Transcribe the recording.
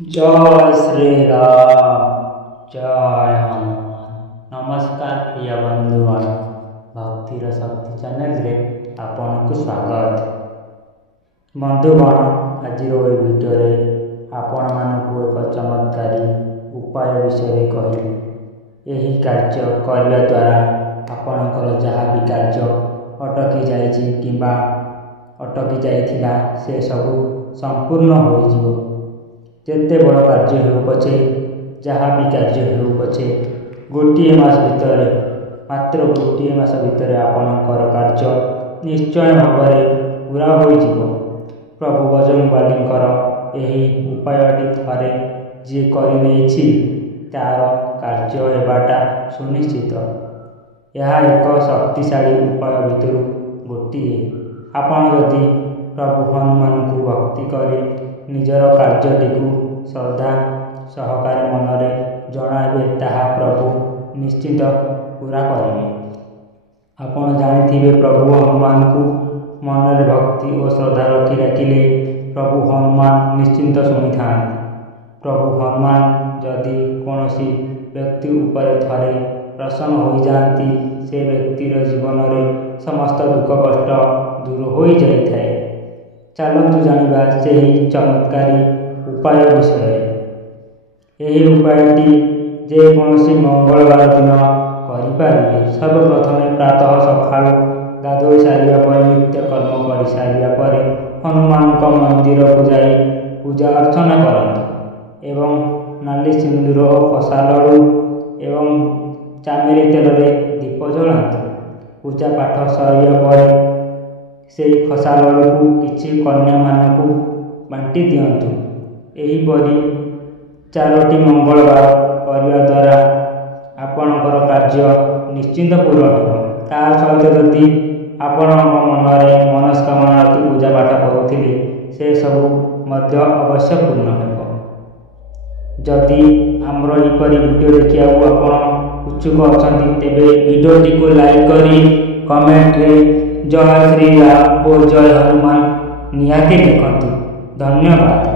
जय श्री राम। जय हनुमान। नमस्कार प्रिय बंधुगण, भक्तिर शक्ति चैनल रे आपन को स्वागत। बंधुगण, आज भिडियो आपण मानक एक चमत्कारी उपाय विषय कहि। यही कार्य करने द्वारा आपणकर जहाँ भी कार्य अटकी जाइछि किंबा अटकी जाइथिला से सबू संपूर्ण हो जिवो। जेते बड़ कार्य हो पछे, जहाँ भी कार्य हो पछे, गोटे मास भितर, मात्र गोटे मास भितर आपणकर कार्य निश्चय भाव में पूरा हो जिवो। प्रभु बजरंगबलींकर यही उपायटी थरे जी करिनेछि तार कार्य हेबाटा सुनिश्चित। यह एक शक्तिशाली उपाय भितर गोटे। आपण जदि प्रभु हनुमान को भक्ति करे निजर कार्यटी श्रद्धा सहकार मनरे जणाइबे, ताहा प्रभु निश्चित पूरा करेंगे। आपण जानिथिबे प्रभु हनुमान को मनरे भक्ति और श्रद्धा रखी डाकिले प्रभु हनुमान निश्चिंत शुणी था। प्रभु हनुमान जदि कौनसी व्यक्ति उपर थरे प्रसन्न हो जाती, से व्यक्तिर जीवन में समस्त दुख कष्ट दूर हो जाए। चलतु जानिबा से चमत्कारी उपाय विषय। यही उपायटी जेकोसी मंगलवार दिन करें। सर्वप्रथम प्रातः सका गाधोई सारिया पर नित्य कर्म कर सारिया पर हनुमान मंदिर को जाई पूजा अर्चना करंतु एवं नाली सिंदूर और खसा लड़ू एवं चामेली तेल दीप जलांतु। पूजा पाठ सरिया पर से खसा लड़ू को किसी कन्या मानक बांटी दिंतु। यहीपरि 4टी मंगलवार करने द्वारा आपणकर कार्य निश्चिंत पूर्ण हो। ता सहित जदि आपण मनरे मनस्कामना रखी पूजा पाठ करुथिले से सब अवश्य पूर्ण हो। जदि आमर यहपरि वीडियो देखा आपण उत्सुक अच्छा तेरे वीडियोटी को लाइक करी कमेंट रे जय श्री राम और जय हनुमान निहाती लिखंतु। धन्यवाद।